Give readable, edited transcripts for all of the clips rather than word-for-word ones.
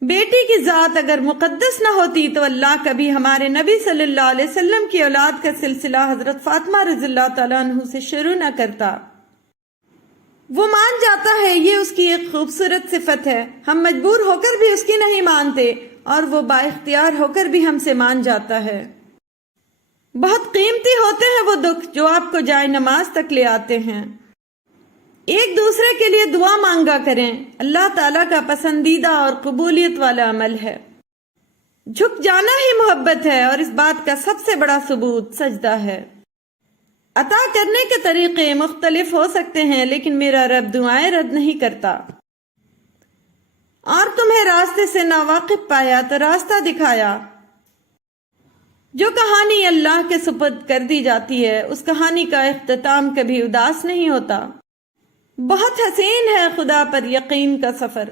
بیٹی کی ذات اگر مقدس نہ ہوتی تو اللہ کبھی ہمارے نبی صلی اللہ علیہ وسلم کی اولاد کا سلسلہ حضرت فاطمہ رضی اللہ تعالیٰ عنہ سے شروع نہ کرتا۔ وہ مان جاتا ہے، یہ اس کی ایک خوبصورت صفت ہے، ہم مجبور ہو کر بھی اس کی نہیں مانتے اور وہ با اختیار ہو کر بھی ہم سے مان جاتا ہے۔ بہت قیمتی ہوتے ہیں وہ دکھ جو آپ کو جائے نماز تک لے آتے ہیں۔ ایک دوسرے کے لیے دعا مانگا کریں، اللہ تعالیٰ کا پسندیدہ اور قبولیت والا عمل ہے۔ جھک جانا ہی محبت ہے اور اس بات کا سب سے بڑا ثبوت سجدہ ہے۔ عطا کرنے کے طریقے مختلف ہو سکتے ہیں لیکن میرا رب دعائیں رد نہیں کرتا۔ اور تمہیں راستے سے ناواقف پایا تو راستہ دکھایا۔ جو کہانی اللہ کے سپرد کر دی جاتی ہے اس کہانی کا اختتام کبھی اداس نہیں ہوتا۔ بہت حسین ہے خدا پر یقین کا سفر۔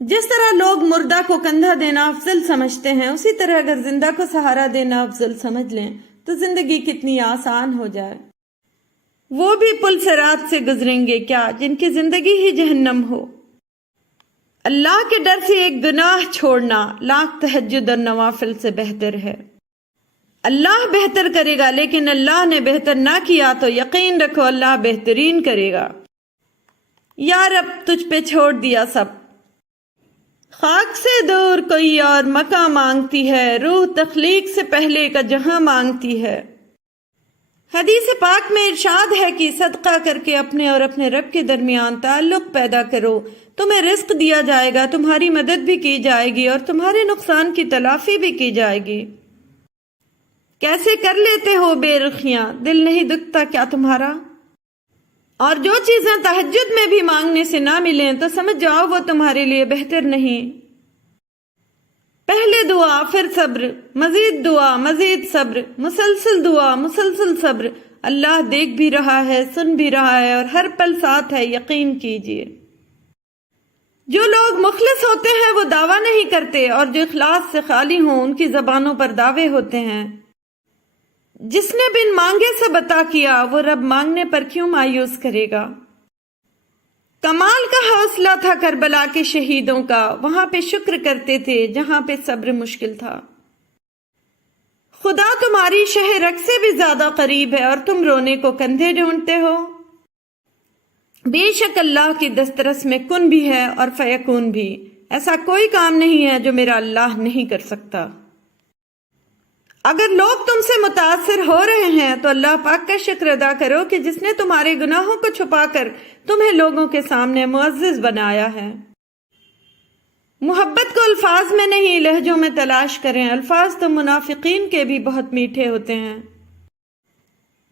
جس طرح لوگ مردہ کو کندھا دینا افضل سمجھتے ہیں، اسی طرح اگر زندہ کو سہارا دینا افضل سمجھ لیں تو زندگی کتنی آسان ہو جائے۔ وہ بھی پل صراط سے گزریں گے کیا جن کی زندگی ہی جہنم ہو۔ اللہ کے ڈر سے ایک گناہ چھوڑنا لاکھ تہجد اور نوافل سے بہتر ہے۔ اللہ بہتر کرے گا، لیکن اللہ نے بہتر نہ کیا تو یقین رکھو اللہ بہترین کرے گا۔ یا رب تجھ پہ چھوڑ دیا سب، خاک سے دور کوئی اور مکاں مانگتی ہے، روح تخلیق سے پہلے کا جہاں مانگتی ہے۔ حدیث پاک میں ارشاد ہے کہ صدقہ کر کے اپنے اور اپنے رب کے درمیان تعلق پیدا کرو، تمہیں رزق دیا جائے گا، تمہاری مدد بھی کی جائے گی اور تمہارے نقصان کی تلافی بھی کی جائے گی۔ کیسے کر لیتے ہو بے رخیاں، دل نہیں دکھتا کیا تمہارا؟ اور جو چیزیں تہجد میں بھی مانگنے سے نہ ملیں تو سمجھ جاؤ وہ تمہارے لیے بہتر نہیں۔ پہلے دعا پھر صبر، مزید دعا مزید صبر، مسلسل دعا مسلسل صبر۔ اللہ دیکھ بھی رہا ہے، سن بھی رہا ہے اور ہر پل ساتھ ہے، یقین کیجئے۔ جو لوگ مخلص ہوتے ہیں وہ دعویٰ نہیں کرتے اور جو اخلاص سے خالی ہوں ان کی زبانوں پر دعوے ہوتے ہیں۔ جس نے بن مانگے سب عطا کیا، وہ رب مانگنے پر کیوں مایوس کرے گا؟ کمال کا حوصلہ تھا کربلا کے شہیدوں کا، وہاں پہ شکر کرتے تھے جہاں پہ صبر مشکل تھا۔ خدا تمہاری شہ رگ سے بھی زیادہ قریب ہے اور تم رونے کو کندھے ڈھونڈتے ہو۔ بے شک اللہ کی دسترس میں کن بھی ہے اور فیکون بھی، ایسا کوئی کام نہیں ہے جو میرا اللہ نہیں کر سکتا۔ اگر لوگ تم سے متاثر ہو رہے ہیں تو اللہ پاک کا شکر ادا کرو کہ جس نے تمہارے گناہوں کو چھپا کر تمہیں لوگوں کے سامنے معزز بنایا ہے۔ محبت کو الفاظ میں نہیں لہجوں میں تلاش کریں، الفاظ تو منافقین کے بھی بہت میٹھے ہوتے ہیں۔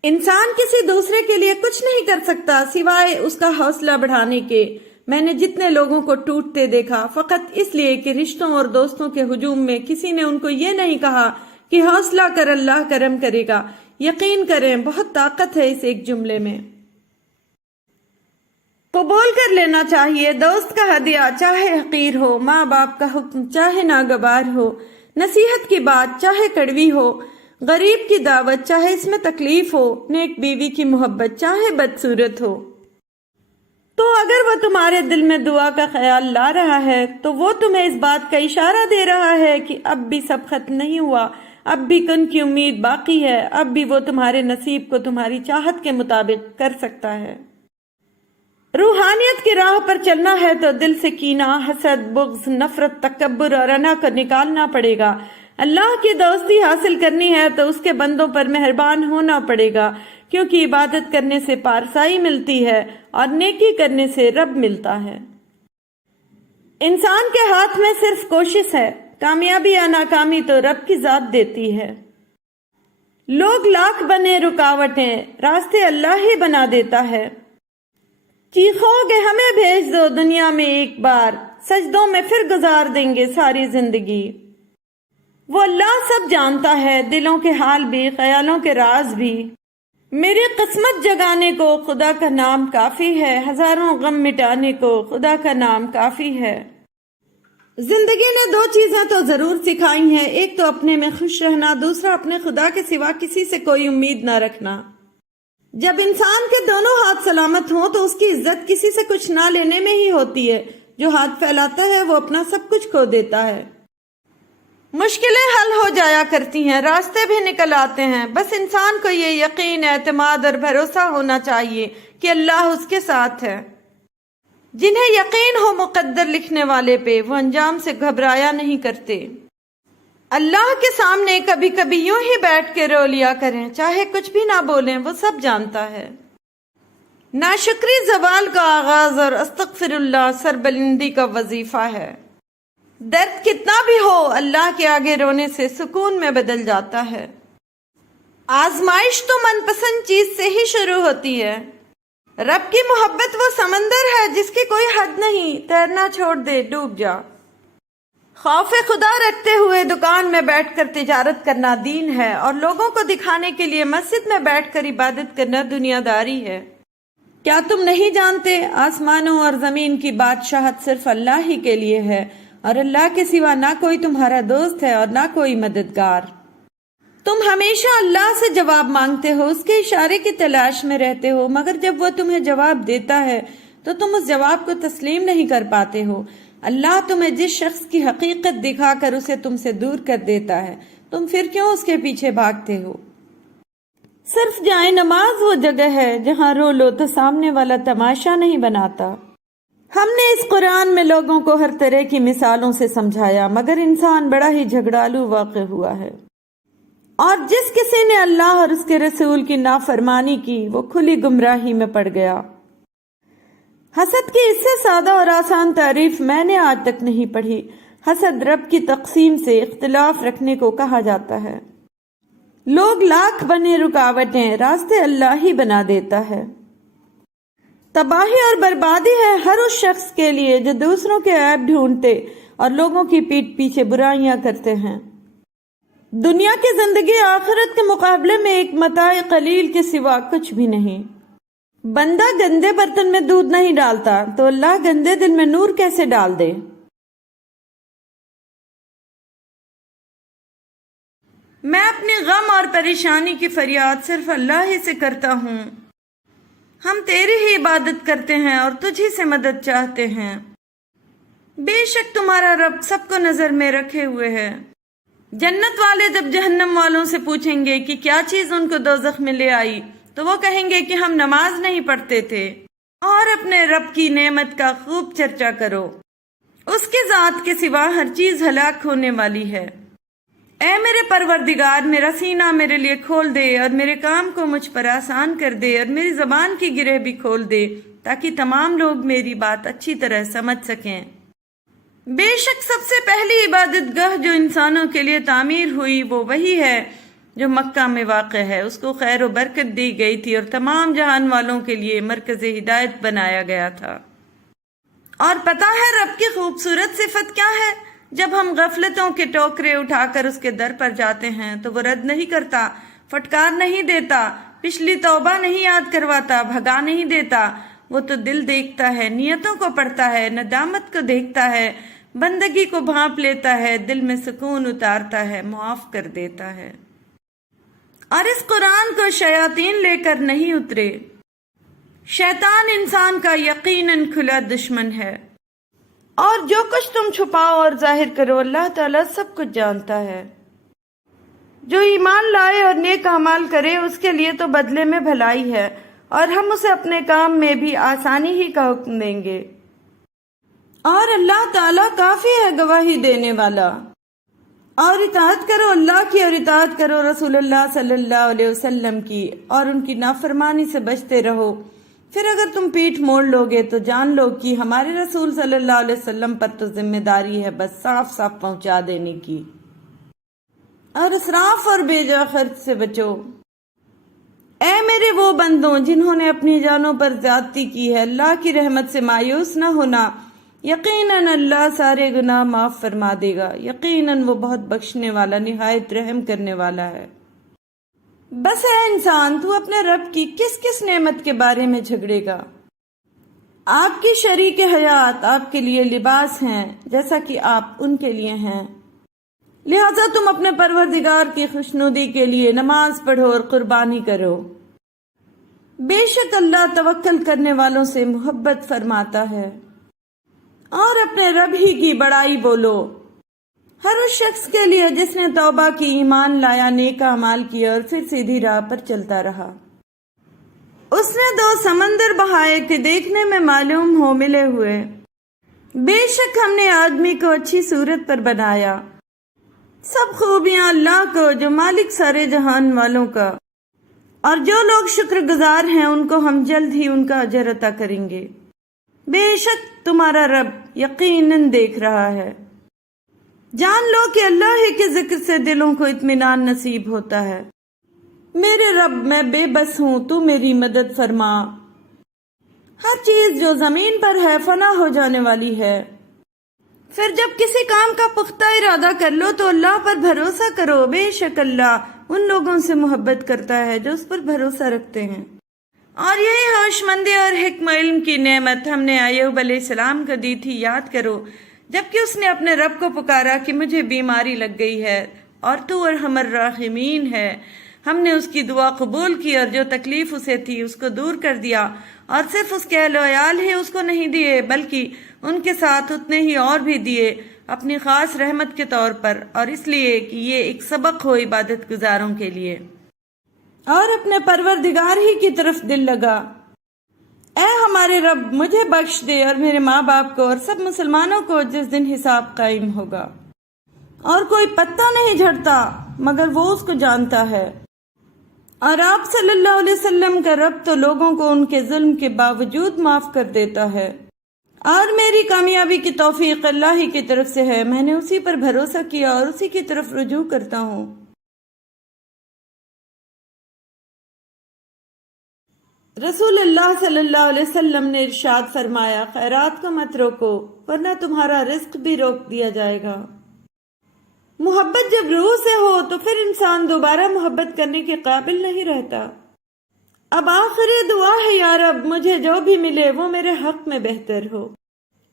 انسان کسی دوسرے کے لیے کچھ نہیں کر سکتا سوائے اس کا حوصلہ بڑھانے کے۔ میں نے جتنے لوگوں کو ٹوٹتے دیکھا فقط اس لیے کہ رشتوں اور دوستوں کے ہجوم میں کسی نے ان کو یہ نہیں کہا کہ حوصلہ کر اللہ کرم کرے گا۔ یقین کریں بہت طاقت ہے اس ایک جملے میں۔ قبول کر لینا چاہیے دوست کا ہدیہ چاہے حقیر ہو، ماں باپ کا حکم چاہے ناگوار ہو، نصیحت کی بات چاہے کڑوی ہو، غریب کی دعوت چاہے اس میں تکلیف ہو، نیک بیوی کی محبت چاہے بدصورت ہو۔ تو اگر وہ تمہارے دل میں دعا کا خیال لا رہا ہے تو وہ تمہیں اس بات کا اشارہ دے رہا ہے کہ اب بھی سب ختم نہیں ہوا، اب بھی کن کی امید باقی ہے، اب بھی وہ تمہارے نصیب کو تمہاری چاہت کے مطابق کر سکتا ہے۔ روحانیت کی راہ پر چلنا ہے تو دل سے کینہ، حسد، بغض، نفرت، تکبر اور انا کو نکالنا پڑے گا۔ اللہ کی دوستی حاصل کرنی ہے تو اس کے بندوں پر مہربان ہونا پڑے گا، کیونکہ عبادت کرنے سے پارسائی ملتی ہے اور نیکی کرنے سے رب ملتا ہے۔ انسان کے ہاتھ میں صرف کوشش ہے، کامیابی یا ناکامی تو رب کی ذات دیتی ہے۔ لوگ لاکھ بنے رکاوٹیں، راستے اللہ ہی بنا دیتا ہے۔ چیخو گے ہمیں بھیج دو دنیا میں ایک بار، سجدوں میں پھر گزار دیں گے ساری زندگی۔ وہ اللہ سب جانتا ہے، دلوں کے حال بھی، خیالوں کے راز بھی۔ میری قسمت جگانے کو خدا کا نام کافی ہے، ہزاروں غم مٹانے کو خدا کا نام کافی ہے۔ زندگی نے دو چیزیں تو ضرور سکھائی ہیں، ایک تو اپنے میں خوش رہنا، دوسرا اپنے خدا کے سوا کسی سے کوئی امید نہ رکھنا۔ جب انسان کے دونوں ہاتھ سلامت ہوں تو اس کی عزت کسی سے کچھ نہ لینے میں ہی ہوتی ہے۔ جو ہاتھ پھیلاتا ہے وہ اپنا سب کچھ کھو دیتا ہے۔ مشکلیں حل ہو جایا کرتی ہیں، راستے بھی نکل آتے ہیں، بس انسان کو یہ یقین، اعتماد اور بھروسہ ہونا چاہیے کہ اللہ اس کے ساتھ ہے۔ جنہیں یقین ہو مقدر لکھنے والے پہ، وہ انجام سے گھبرایا نہیں کرتے۔ اللہ کے سامنے کبھی کبھی یوں ہی بیٹھ کے رو لیا کریں، چاہے کچھ بھی نہ بولیں، وہ سب جانتا ہے۔ ناشکری زوال کا آغاز اور استغفر اللہ سربلندی کا وظیفہ ہے۔ درد کتنا بھی ہو، اللہ کے آگے رونے سے سکون میں بدل جاتا ہے۔ آزمائش تو من پسند چیز سے ہی شروع ہوتی ہے۔ رب کی محبت وہ سمندر ہے جس کی کوئی حد نہیں، تیرنا چھوڑ دے، ڈوب جا۔ خوف خدا رکھتے ہوئے دکان میں بیٹھ کر تجارت کرنا دین ہے، اور لوگوں کو دکھانے کے لیے مسجد میں بیٹھ کر عبادت کرنا دنیا داری ہے۔ کیا تم نہیں جانتے آسمانوں اور زمین کی بادشاہت صرف اللہ ہی کے لیے ہے، اور اللہ کے سوا نہ کوئی تمہارا دوست ہے اور نہ کوئی مددگار۔ تم ہمیشہ اللہ سے جواب مانگتے ہو، اس کے اشارے کی تلاش میں رہتے ہو، مگر جب وہ تمہیں جواب دیتا ہے تو تم اس جواب کو تسلیم نہیں کر پاتے ہو۔ اللہ تمہیں جس شخص کی حقیقت دکھا کر اسے تم سے دور کر دیتا ہے، تم پھر کیوں اس کے پیچھے بھاگتے ہو؟ صرف جائے نماز وہ جگہ ہے جہاں رو لو تو سامنے والا تماشا نہیں بناتا۔ ہم نے اس قرآن میں لوگوں کو ہر طرح کی مثالوں سے سمجھایا، مگر انسان بڑا ہی جھگڑالو واقع ہوا ہے، اور جس کسی نے اللہ اور اس کے رسول کی نافرمانی کی وہ کھلی گمراہی میں پڑ گیا۔ حسد کی اس سے سادہ اور آسان تعریف میں نے آج تک نہیں پڑھی۔ حسد رب کی تقسیم سے اختلاف رکھنے کو کہا جاتا ہے۔ لوگ لاکھ بنے رکاوٹیں، راستے اللہ ہی بنا دیتا ہے۔ تباہی اور بربادی ہے ہر اس شخص کے لیے جو دوسروں کے عیب ڈھونڈتے اور لوگوں کی پیٹھ پیچھے برائیاں کرتے ہیں۔ دنیا کی زندگی آخرت کے مقابلے میں ایک متاع قلیل کے سوا کچھ بھی نہیں۔ بندہ گندے برتن میں دودھ نہیں ڈالتا تو اللہ گندے دل میں نور کیسے ڈال دے؟ میں اپنی غم اور پریشانی کی فریاد صرف اللہ ہی سے کرتا ہوں۔ ہم تیری ہی عبادت کرتے ہیں اور تجھ ہی سے مدد چاہتے ہیں۔ بے شک تمہارا رب سب کو نظر میں رکھے ہوئے ہے۔ جنت والے جب جہنم والوں سے پوچھیں گے کہ کیا چیز ان کو دوزخ میں لے آئی، تو وہ کہیں گے کہ ہم نماز نہیں پڑھتے تھے۔ اور اپنے رب کی نعمت کا خوب چرچا کرو، اس کی ذات کے سوا ہر چیز ہلاک ہونے والی ہے۔ اے میرے پروردگار، میرا سینہ میرے لیے کھول دے اور میرے کام کو مجھ پر آسان کر دے، اور میری زبان کی گرہ بھی کھول دے تاکہ تمام لوگ میری بات اچھی طرح سمجھ سکیں۔ بے شک سب سے پہلی عبادت گاہ جو انسانوں کے لیے تعمیر ہوئی وہ وہی ہے جو مکہ میں واقع ہے۔ اس کو خیر و برکت دی گئی تھی اور تمام جہان والوں کے لیے مرکز ہدایت بنایا گیا تھا۔ اور پتہ ہے رب کی خوبصورت صفت کیا ہے؟ جب ہم غفلتوں کے ٹوکرے اٹھا کر اس کے در پر جاتے ہیں تو وہ رد نہیں کرتا، پھٹکار نہیں دیتا، پچھلی توبہ نہیں یاد کرواتا، بھگا نہیں دیتا۔ وہ تو دل دیکھتا ہے، نیتوں کو پڑھتا ہے، ندامت کو دیکھتا ہے، بندگی کو بھانپ لیتا ہے، دل میں سکون اتارتا ہے، معاف کر دیتا ہے۔ اور اس قرآن کو شیاطین لے کر نہیں اترے۔ شیطان انسان کا یقیناً کھلا دشمن ہے، اور جو کچھ تم چھپاؤ اور ظاہر کرو اللہ تعالیٰ سب کچھ جانتا ہے۔ جو ایمان لائے اور نیک اعمال کرے اس کے لیے تو بدلے میں بھلائی ہے، اور ہم اسے اپنے کام میں بھی آسانی ہی کا حکم دیں گے، اور اللہ تعالیٰ کافی ہے گواہی دینے والا۔ اور اطاعت کرو اللہ کی، اور اطاعت کرو رسول اللہ صلی اللہ علیہ وسلم کی، اور ان کی نافرمانی سے بچتے رہو۔ پھر اگر تم پیٹھ موڑ لوگے تو جان لو کہ ہمارے رسول صلی اللہ علیہ وسلم پر تو ذمہ داری ہے بس صاف صاف پہنچا دینے کی۔ اور اسراف اور بے جا خرچ سے بچو۔ اے میرے وہ بندوں جنہوں نے اپنی جانوں پر زیادتی کی ہے، اللہ کی رحمت سے مایوس نہ ہونا، یقیناً اللہ سارے گناہ معاف فرما دے گا، یقیناً وہ بہت بخشنے والا نہایت رحم کرنے والا ہے۔ بس اے انسان، تو اپنے رب کی کس کس نعمت کے بارے میں جھگڑے گا؟ آپ کی شریک حیات آپ کے لیے لباس ہیں جیسا کہ آپ ان کے لیے ہیں، لہذا تم اپنے پروردگار کی خوشنودی کے لیے نماز پڑھو اور قربانی کرو۔ بے شک اللہ توکل کرنے والوں سے محبت فرماتا ہے۔ اور اپنے رب ہی کی بڑائی بولو، ہر اس شخص کے لیے جس نے توبہ کی، ایمان لایا، نیک اعمال کیے اور پھر سیدھی راہ پر چلتا رہا۔ اس نے 2 سمندر بہائے کہ دیکھنے میں معلوم ہو ملے ہوئے۔ بے شک ہم نے آدمی کو اچھی صورت پر بنایا۔ سب خوبیاں اللہ کو جو مالک سارے جہان والوں کا، اور جو لوگ شکر گزار ہیں ان کو ہم جلد ہی ان کا اجر عطا کریں گے۔ بے شک تمہارا رب یقیناً دیکھ رہا ہے۔ جان لو کہ اللہ ہی کے ذکر سے دلوں کو اطمینان نصیب ہوتا ہے۔ میرے رب میں بے بس ہوں، تو میری مدد فرما۔ ہر چیز جو زمین پر ہے فنا ہو جانے والی ہے۔ پھر جب کسی کام کا پختہ ارادہ کر لو تو اللہ پر بھروسہ کرو، بے شک اللہ ان لوگوں سے محبت کرتا ہے جو اس پر بھروسہ رکھتے ہیں۔ اور یہی ہوش مندی اور حکم علم کی نعمت ہم نے ایوب علیہ السلام کو دی تھی، یاد کرو جبکہ اس نے اپنے رب کو پکارا کہ مجھے بیماری لگ گئی ہے اور تو ارحم الراحمین ہے۔ ہم نے اس کی دعا قبول کی اور جو تکلیف اسے تھی اس کو دور کر دیا، اور صرف اس کے اہل و عیال ہی اس کو نہیں دیے بلکہ ان کے ساتھ اتنے ہی اور بھی دیے اپنی خاص رحمت کے طور پر، اور اس لیے کہ یہ ایک سبق ہو عبادت گزاروں کے لیے۔ اور اپنے پروردگار ہی کی طرف دل لگا، اے ہمارے رب مجھے بخش دے اور میرے ماں باپ کو اور سب مسلمانوں کو جس دن حساب قائم ہوگا، اور کوئی پتا نہیں جھڑتا مگر وہ اس کو جانتا ہے۔ اور آپ صلی اللہ علیہ وسلم کا رب تو لوگوں کو ان کے ظلم کے باوجود معاف کر دیتا ہے، اور میری کامیابی کی توفیق اللہ ہی کی طرف سے ہے، میں نے اسی پر بھروسہ کیا اور اسی کی طرف رجوع کرتا ہوں۔ رسول اللہ صلی اللہ علیہ وسلم نے ارشاد فرمایا، خیرات کو مت روکو ورنہ تمہارا رزق بھی روک دیا جائے گا۔ محبت جب روح سے ہو تو پھر انسان دوبارہ محبت کرنے کے قابل نہیں رہتا۔ اب آخری دعا ہے، یا رب مجھے جو بھی ملے وہ میرے حق میں بہتر ہو۔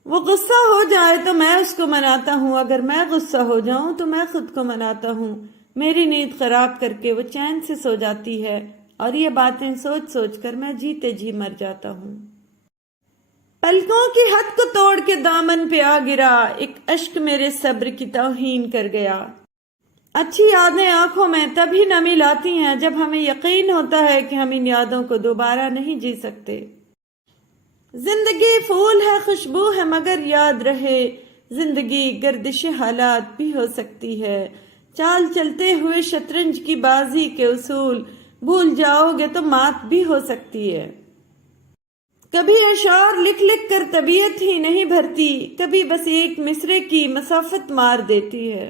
وہ غصہ ہو جائے تو میں اس کو مناتا ہوں، اگر میں غصہ ہو جاؤں تو میں خود کو مناتا ہوں۔ میری نیند خراب کر کے وہ چین سے سو جاتی ہے، اور یہ باتیں سوچ سوچ کر میں جیتے جی مر جاتا ہوں۔ پلکوں کی حد کو توڑ کے دامن پہ آ گرا، ایک اشک میرے صبر کی توہین کر گیا۔ اچھی یادیں آنکھوں میں تبھی نمی لاتی ہیں جب ہمیں یقین ہوتا ہے کہ ہم ان یادوں کو دوبارہ نہیں جی سکتے۔ زندگی پھول ہے، خوشبو ہے، مگر یاد رہے زندگی گردش حالات بھی ہو سکتی ہے۔ چال چلتے ہوئے شطرنج کی بازی کے اصول بھول جاؤ گے تو مات بھی ہو سکتی ہے۔ کبھی اشعار لکھ لکھ کر طبیعت ہی نہیں بھرتی، کبھی بس ایک مصرے کی مسافت مار دیتی ہے۔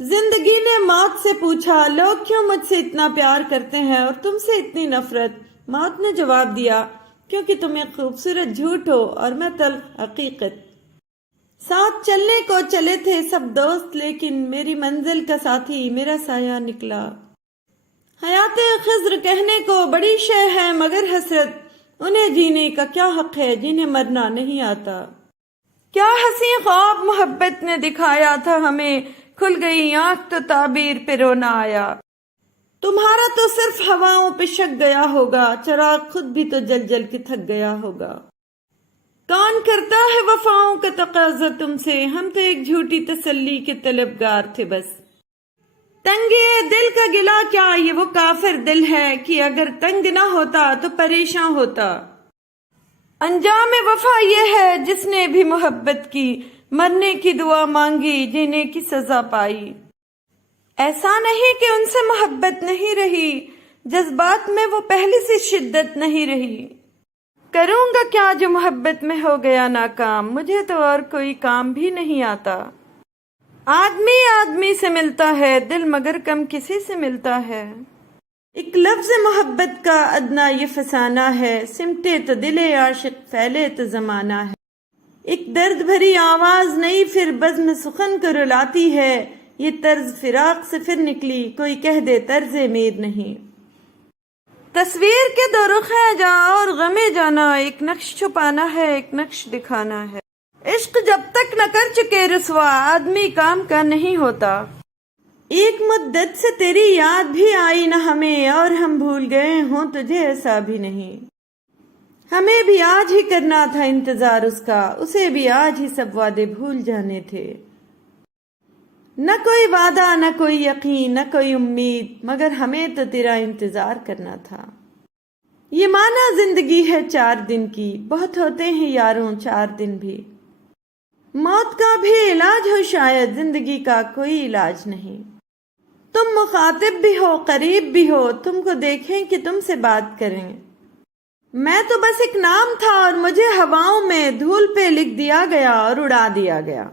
زندگی نے موت سے پوچھا، لوگ کیوں مجھ سے اتنا پیار کرتے ہیں اور تم سے اتنی نفرت؟ موت نے جواب دیا، کیونکہ تم ایک خوبصورت جھوٹ ہو اور میں تلخ حقیقت۔ ساتھ چلنے کو چلے تھے سب دوست، لیکن میری منزل کا ساتھی میرا سایہ نکلا۔ حیات خضر کہنے کو بڑی شے ہے، مگر حسرت انہیں جینے کا کیا حق ہے جنہیں مرنا نہیں آتا۔ کیا حسین خواب محبت نے دکھایا تھا ہمیں، کھل گئی آنکھ تو تعبیر پہ رونا آیا۔ تمہارا تو صرف ہواؤں پہ شک گیا ہوگا، چراغ خود بھی تو جل جل کے تھک گیا ہوگا۔ کون کرتا ہے وفاؤں کا تقاضا تم سے، ہم تو ایک جھوٹی تسلی کے طلبگار تھے بس۔ تنگے دل کا گلا کیا، یہ وہ کافر دل ہے کہ اگر تنگ نہ ہوتا تو پریشان ہوتا۔ انجام وفا یہ ہے جس نے بھی محبت کی، مرنے کی دعا مانگی جینے کی سزا پائی۔ ایسا نہیں کہ ان سے محبت نہیں رہی، جذبات میں وہ پہلی سی شدت نہیں رہی۔ کروں گا کیا جو محبت میں ہو گیا ناکام، مجھے تو اور کوئی کام بھی نہیں آتا۔ آدمی آدمی سے ملتا ہے دل، مگر کم کسی سے ملتا ہے۔ ایک لفظ محبت کا ادنا یہ فسانہ ہے، سمٹے تو دل عاشق پھیلے تو زمانہ ہے۔ ایک درد بھری آواز نئی پھر بزم سخن کو رلاتی ہے، یہ طرز فراق سے پھر نکلی، کوئی کہہ دے طرز میر نہیں۔ تصویر کے دو رخ ہیں جہاں اور غمے جانا، ایک نقش چھپانا ہے ایک نقش دکھانا ہے۔ عشق جب تک نہ کر چکے رسوا، آدمی کام کا نہیں ہوتا۔ ایک مدت سے تیری یاد بھی آئی نہ ہمیں، اور ہم بھول گئے ہوں تجھے ایسا بھی نہیں۔ ہمیں بھی آج ہی کرنا تھا انتظار اس کا، اسے بھی آج ہی سب وعدے بھول جانے تھے۔ نہ کوئی وعدہ، نہ کوئی یقین، نہ کوئی امید، مگر ہمیں تو تیرا انتظار کرنا تھا۔ یہ معنی زندگی ہے 4 دن کی، بہت ہوتے ہیں یاروں 4 دن بھی۔ موت کا بھی علاج ہو شاید، زندگی کا کوئی علاج نہیں۔ تم مخاطب بھی ہو، قریب بھی ہو، تم کو دیکھیں کہ تم سے بات کریں۔ میں تو بس ایک نام تھا اور مجھے ہواؤں میں دھول پہ لکھ دیا گیا اور اڑا دیا گیا۔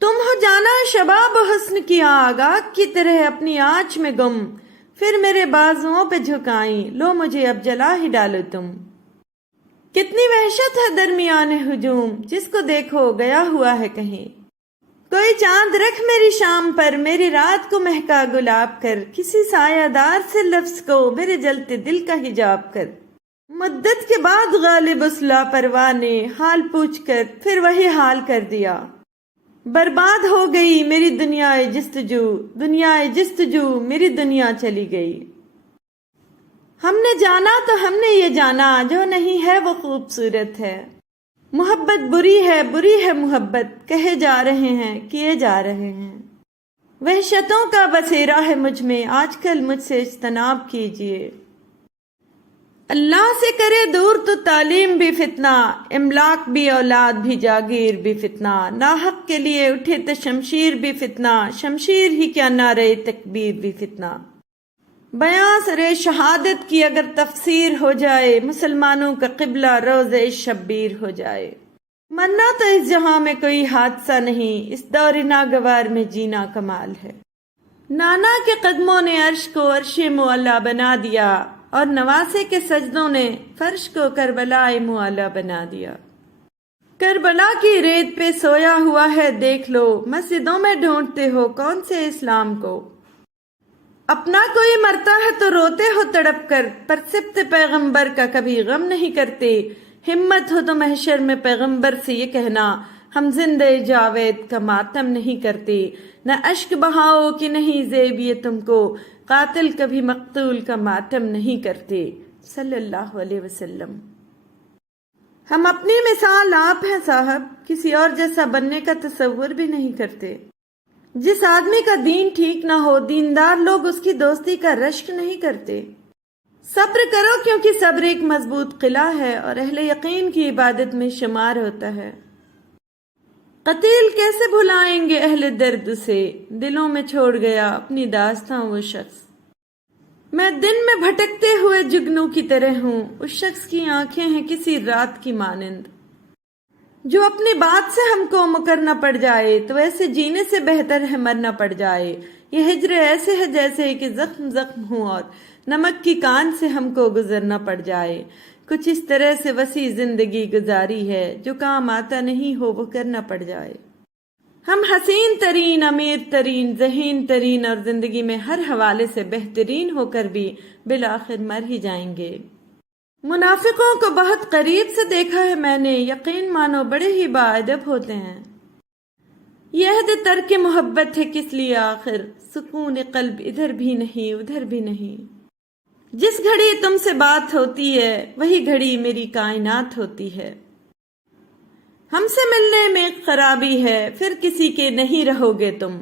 تم ہو جانا شباب و حسن کی آگ، آگ کی طرح اپنی آنچ میں گم، پھر میرے بازوؤں پہ جھکائیں، لو مجھے اب جلا ہی ڈالو تم۔ کتنی وحشت ہے درمیان ہجوم، جس کو دیکھو گیا ہوا ہے کہیں۔ کوئی چاند رکھ میری شام پر، میری رات کو مہکا گلاب کر، کسی سایہ دار سے لفظ کو میرے جلتے دل کا حجاب کر۔ مدت کے بعد غالب اس لاپرواہ نے حال پوچھ کر پھر وہی حال کر دیا۔ برباد ہو گئی میری دنیا جستجو، دنیا جستجو میری دنیا چلی گئی۔ ہم نے جانا تو ہم نے یہ جانا، جو نہیں ہے وہ خوبصورت ہے۔ محبت بری ہے، بری ہے محبت، کہے جا رہے ہیں کیے جا رہے ہیں۔ وحشتوں کا بسیرا ہے مجھ میں، آج کل مجھ سے اجتناب کیجیے۔ اللہ سے کرے دور تو تعلیم بھی فتنہ، املاک بھی اولاد بھی جاگیر بھی فتنہ، ناحق کے لیے اٹھے تو شمشیر بھی فتنہ، شمشیر ہی کیا نعرے تکبیر بھی فتنہ۔ بیاں سرے شہادت کی اگر تفسیر ہو جائے، مسلمانوں کا قبلہ روضہ شبیر ہو جائے۔ مرنا تو اس جہاں میں کوئی حادثہ نہیں، اس دور ناگوار میں جینا کمال ہے۔ نانا کے قدموں نے عرش کو عرش معلیٰ بنا دیا، اور نواسے کے سجدوں نے فرش کو کربلا معلیٰ بنا دیا۔ کربلا کی ریت پہ سویا ہوا ہے دیکھ لو، مسجدوں میں ڈھونڈتے ہو کون سے اسلام کو۔ اپنا کوئی مرتا ہے تو روتے ہو تڑپ کر، پر سبط پیغمبر کا کبھی غم نہیں کرتے۔ ہمت ہو تو محشر میں پیغمبر سے یہ کہنا، ہم زندہ جاوید کا ماتم نہیں کرتے۔ نہ اشک بہاؤ کہ نہیں زیب یہ تم کو، قاتل کبھی مقتول کا ماتم نہیں کرتے۔ صلی اللہ علیہ وسلم۔ ہم اپنی مثال آپ ہیں صاحب، کسی اور جیسا بننے کا تصور بھی نہیں کرتے۔ جس آدمی کا دین ٹھیک نہ ہو، دیندار لوگ اس کی دوستی کا رشک نہیں کرتے۔ صبر کرو کیونکہ صبر ایک مضبوط قلعہ ہے اور اہل یقین کی عبادت میں شمار ہوتا ہے۔ قتیل کیسے بھلائیں گے اہل درد سے، دلوں میں چھوڑ گیا اپنی داستاں وہ شخص۔ میں دن میں بھٹکتے ہوئے جگنو کی طرح ہوں، اس شخص کی آنکھیں ہیں کسی رات کی مانند۔ جو اپنی بات سے ہم کو مکرنا پڑ جائے تو ایسے جینے سے بہتر ہے مرنا پڑ جائے۔ یہ ہجر ایسے ہے جیسے کہ زخم زخم ہوں اور نمک کی کان سے ہم کو گزرنا پڑ جائے۔ کچھ اس طرح سے وسیع زندگی گزاری ہے، جو کام آتا نہیں ہو وہ کرنا پڑ جائے۔ ہم حسین ترین، امیر ترین، ذہین ترین اور زندگی میں ہر حوالے سے بہترین ہو کر بھی بالآخر مر ہی جائیں گے۔ منافقوں کو بہت قریب سے دیکھا ہے میں نے، یقین مانو بڑے ہی باادب ہوتے ہیں۔ یہ عہد ترک محبت ہے کس لیے آخر، سکون قلب ادھر بھی نہیں ادھر بھی نہیں۔ جس گھڑی تم سے بات ہوتی ہے وہی گھڑی میری کائنات ہوتی ہے۔ ہم سے ملنے میں خرابی ہے، پھر کسی کے نہیں رہو گے تم۔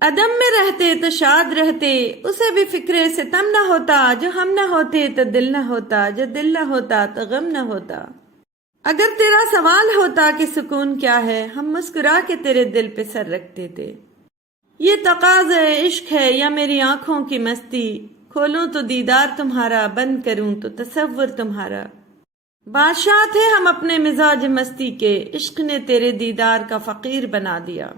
عدم میں رہتے تو شاد رہتے، اسے بھی فکر ستم نہ ہوتا، جو ہم نہ ہوتے تو دل نہ ہوتا، جو دل نہ ہوتا تو غم نہ ہوتا۔ اگر تیرا سوال ہوتا کہ سکون کیا ہے، ہم مسکرا کے تیرے دل پہ سر رکھتے تھے۔ یہ تقاضا عشق ہے یا میری آنکھوں کی مستی، کھولوں تو دیدار تمہارا، بند کروں تو تصور تمہارا۔ بادشاہ تھے ہم اپنے مزاج مستی کے، عشق نے تیرے دیدار کا فقیر بنا دیا۔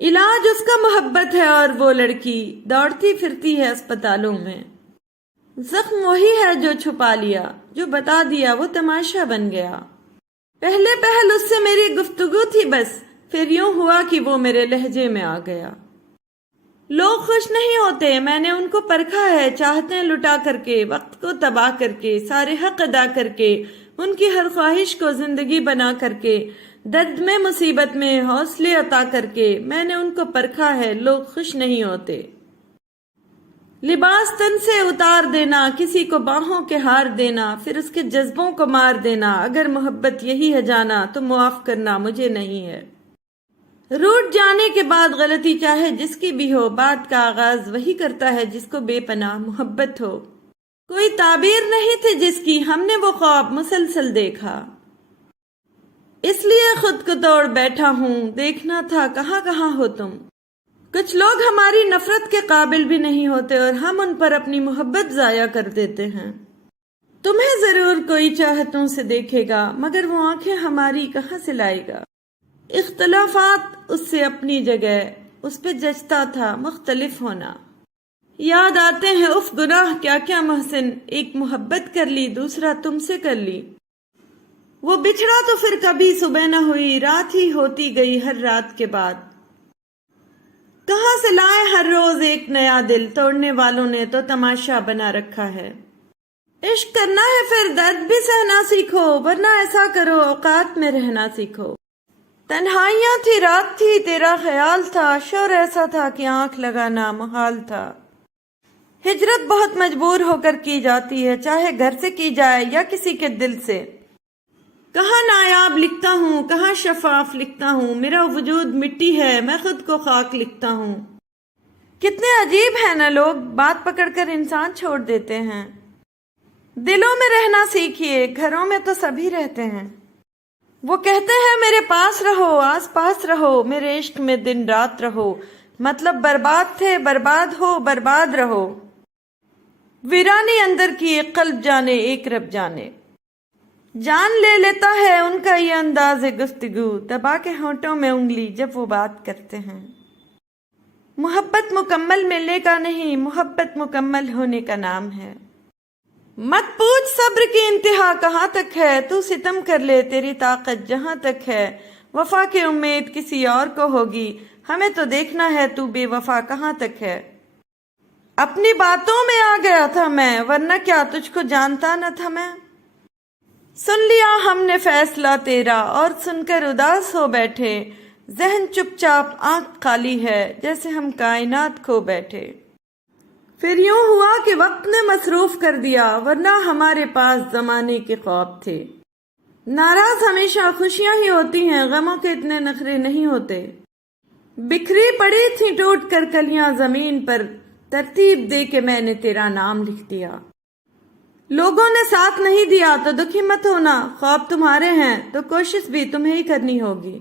علاج اس کا محبت ہے اور وہ لڑکی دوڑتی پھرتی ہے اسپتالوں میں۔ زخم وہی ہے جو چھپا لیا، جو بتا دیا وہ تماشا بن گیا۔ پہلے پہل اس سے میری گفتگو تھی بس، پھر یوں ہوا کہ وہ میرے لہجے میں آ گیا۔ لوگ خوش نہیں ہوتے، میں نے ان کو پرکھا ہے، چاہتے لٹا کر کے، وقت کو تباہ کر کے، سارے حق ادا کر کے، ان کی ہر خواہش کو زندگی بنا کر کے، درد میں مصیبت میں حوصلے عطا کر کے، میں نے ان کو پرکھا ہے، لوگ خوش نہیں ہوتے۔ لباس تن سے اتار دینا، کسی کو باہوں کے ہار دینا، پھر اس کے جذبوں کو مار دینا، اگر محبت یہی ہے جانا تو معاف کرنا مجھے نہیں ہے۔ روٹ جانے کے بعد غلطی چاہے جس کی بھی ہو، بات کا آغاز وہی کرتا ہے جس کو بے پناہ محبت ہو۔ کوئی تعبیر نہیں تھی جس کی ہم نے وہ خواب مسلسل دیکھا، اس لیے خود کو توڑ بیٹھا ہوں، دیکھنا تھا کہاں کہاں ہو تم۔ کچھ لوگ ہماری نفرت کے قابل بھی نہیں ہوتے اور ہم ان پر اپنی محبت ضائع کر دیتے ہیں۔ تمہیں ضرور کوئی چاہتوں سے دیکھے گا، مگر وہ آنکھیں ہماری کہاں سے لائے گا۔ اختلافات اس سے اپنی جگہ، اس پہ جچتا تھا مختلف ہونا۔ یاد آتے ہیں اف گناہ کیا کیا محسن، ایک محبت کر لی دوسرا تم سے کر لی۔ وہ بچھڑا تو پھر کبھی صبح نہ ہوئی، رات ہی ہوتی گئی ہر رات کے بعد۔ کہاں سے لائے ہر روز ایک نیا دل، توڑنے والوں نے تو تماشا بنا رکھا ہے۔ عشق کرنا ہے پھر درد بھی سہنا سیکھو، ورنہ ایسا کرو اوقات میں رہنا سیکھو۔ تنہائیاں تھی رات تھی تیرا خیال تھا، شور ایسا تھا کہ آنکھ لگانا محال تھا۔ ہجرت بہت مجبور ہو کر کی جاتی ہے، چاہے گھر سے کی جائے یا کسی کے دل سے۔ کہاں نایاب لکھتا ہوں، کہاں شفاف لکھتا ہوں، میرا وجود مٹی ہے میں خود کو خاک لکھتا ہوں۔ کتنے عجیب ہیں نا لوگ، بات پکڑ کر انسان چھوڑ دیتے ہیں۔ دلوں میں رہنا سیکھیے، گھروں میں تو سبھی رہتے ہیں۔ وہ کہتے ہیں میرے پاس رہو، آس پاس رہو، میرے عشق میں دن رات رہو، مطلب برباد تھے برباد ہو برباد رہو۔ ویرانی اندر کی ایک قلب جانے ایک رب جانے، جان لے لیتا ہے ان کا یہ انداز گفتگو، دبا کے ہونٹوں میں انگلی جب وہ بات کرتے ہیں۔ محبت مکمل ملنے کا نہیں، محبت مکمل ہونے کا نام ہے۔ مت پوچھ صبر کی انتہا کہاں تک ہے، تو ستم کر لے تیری طاقت جہاں تک ہے۔ وفا کی امید کسی اور کو ہوگی، ہمیں تو دیکھنا ہے تو بے وفا کہاں تک ہے۔ اپنی باتوں میں آ گیا تھا میں، ورنہ کیا تجھ کو جانتا نہ تھا میں۔ سن لیا ہم نے فیصلہ تیرا اور سن کر اداس ہو بیٹھے، ذہن چپ چاپ آنکھ خالی ہے جیسے ہم کائنات کھو بیٹھے۔ پھر یوں ہوا کہ وقت نے مصروف کر دیا، ورنہ ہمارے پاس زمانے کے خواب تھے۔ ناراض ہمیشہ خوشیاں ہی ہوتی ہیں، غموں کے اتنے نخرے نہیں ہوتے۔ بکھری پڑی تھی ٹوٹ کر کلیاں زمین پر، ترتیب دے کے میں نے تیرا نام لکھ دیا۔ لوگوں نے ساتھ نہیں دیا تو دکھی مت ہونا، خواب تمہارے ہیں تو کوشش بھی تمہیں ہی کرنی ہوگی۔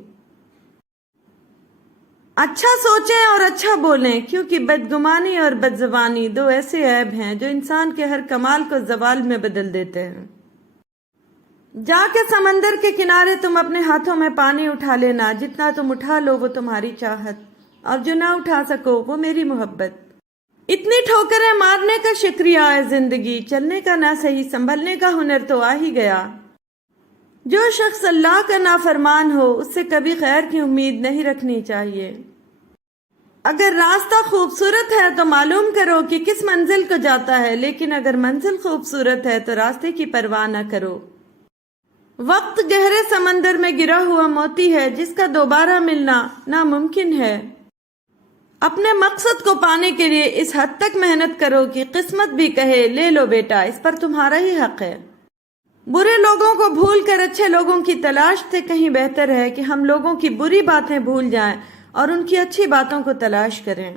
اچھا سوچیں اور اچھا بولیں، کیونکہ بدگمانی اور بدزبانی دو ایسے عیب ہیں جو انسان کے ہر کمال کو زوال میں بدل دیتے ہیں۔ جا کے سمندر کے کنارے تم اپنے ہاتھوں میں پانی اٹھا لینا، جتنا تم اٹھا لو وہ تمہاری چاہت، اور جو نہ اٹھا سکو وہ میری محبت۔ اتنی ٹھوکریں مارنے کا شکریہ ہے زندگی، چلنے کا نہ صحیح سنبھلنے کا ہنر تو آ ہی گیا۔ جو شخص اللہ کا نافرمان ہو اس سے کبھی خیر کی امید نہیں رکھنی چاہیے۔ اگر راستہ خوبصورت ہے تو معلوم کرو کہ کس منزل کو جاتا ہے، لیکن اگر منزل خوبصورت ہے تو راستے کی پرواہ نہ کرو۔ وقت گہرے سمندر میں گرا ہوا موتی ہے جس کا دوبارہ ملنا ناممکن ہے۔ اپنے مقصد کو پانے کے لیے اس حد تک محنت کرو کہ قسمت بھی کہے لے لو بیٹا، اس پر تمہارا ہی حق ہے۔ برے لوگوں کو بھول کر اچھے لوگوں کی تلاش سے کہیں بہتر ہے کہ ہم لوگوں کی بری باتیں بھول جائیں اور ان کی اچھی باتوں کو تلاش کریں۔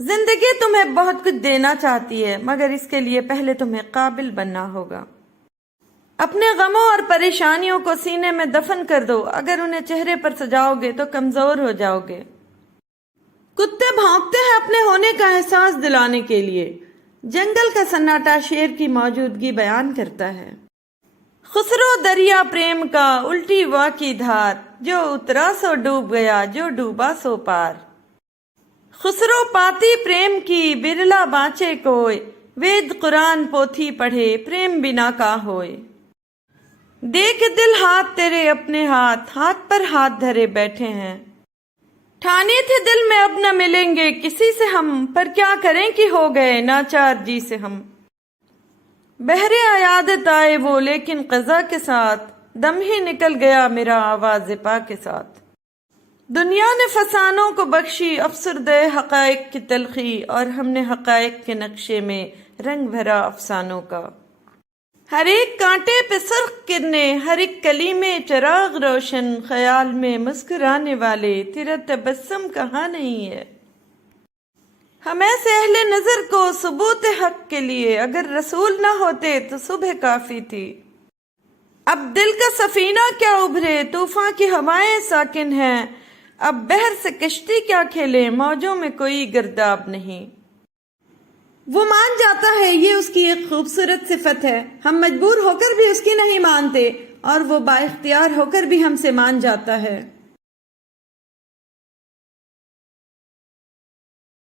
زندگی تمہیں بہت کچھ دینا چاہتی ہے، مگر اس کے لیے پہلے تمہیں قابل بننا ہوگا۔ اپنے غموں اور پریشانیوں کو سینے میں دفن کر دو، اگر انہیں چہرے پر سجاؤ گے تو کمزور ہو جاؤ گے۔ کتے بھونکتے ہیں اپنے ہونے کا احساس دلانے کے لیے، جنگل کا سناٹا شیر کی موجودگی بیان کرتا ہے۔ خسرو دریا پریم کا الٹی وا کی دھار، جو اترا سو ڈوب گیا جو ڈوبا سو پار۔ خسرو پاتی پریم کی برلا بانچے کوئے، وید قرآن پوتھی پڑھے پریم بنا کا ہوئے۔ دیکھ دل ہاتھ تیرے اپنے ہاتھ، ہاتھ پر ہاتھ دھرے بیٹھے ہیں۔ ٹھانی تھے دل میں اب نہ ملیں گے کسی سے ہم، پر کیا کریں کہ ہو گئے ناچار جی سے ہم۔ بہرے عیادت آئے وہ لیکن قضا کے ساتھ، دم ہی نکل گیا میرا آواز پا کے ساتھ۔ دنیا نے فسانوں کو بخشی افسردہ حقائق کی تلخی، اور ہم نے حقائق کے نقشے میں رنگ بھرا افسانوں کا۔ ہر ایک کانٹے پہ سرخ کرنے، ہر ایک کلی میں چراغ روشن، خیال میں مسکرانے والے تیرا تبسم کہاں نہیں ہے۔ ہم ایسے اہل نظر کو ثبوت حق کے لیے، اگر رسول نہ ہوتے تو صبح کافی تھی۔ اب دل کا سفینہ کیا ابھرے، طوفان کی ہوائیں ساکن ہیں، اب بحر سے کشتی کیا کھیلے، موجوں میں کوئی گرداب نہیں۔ وہ مان جاتا ہے، یہ اس کی ایک خوبصورت صفت ہے، ہم مجبور ہو کر بھی اس کی نہیں مانتے، اور وہ با اختیار ہو کر بھی ہم سے مان جاتا ہے۔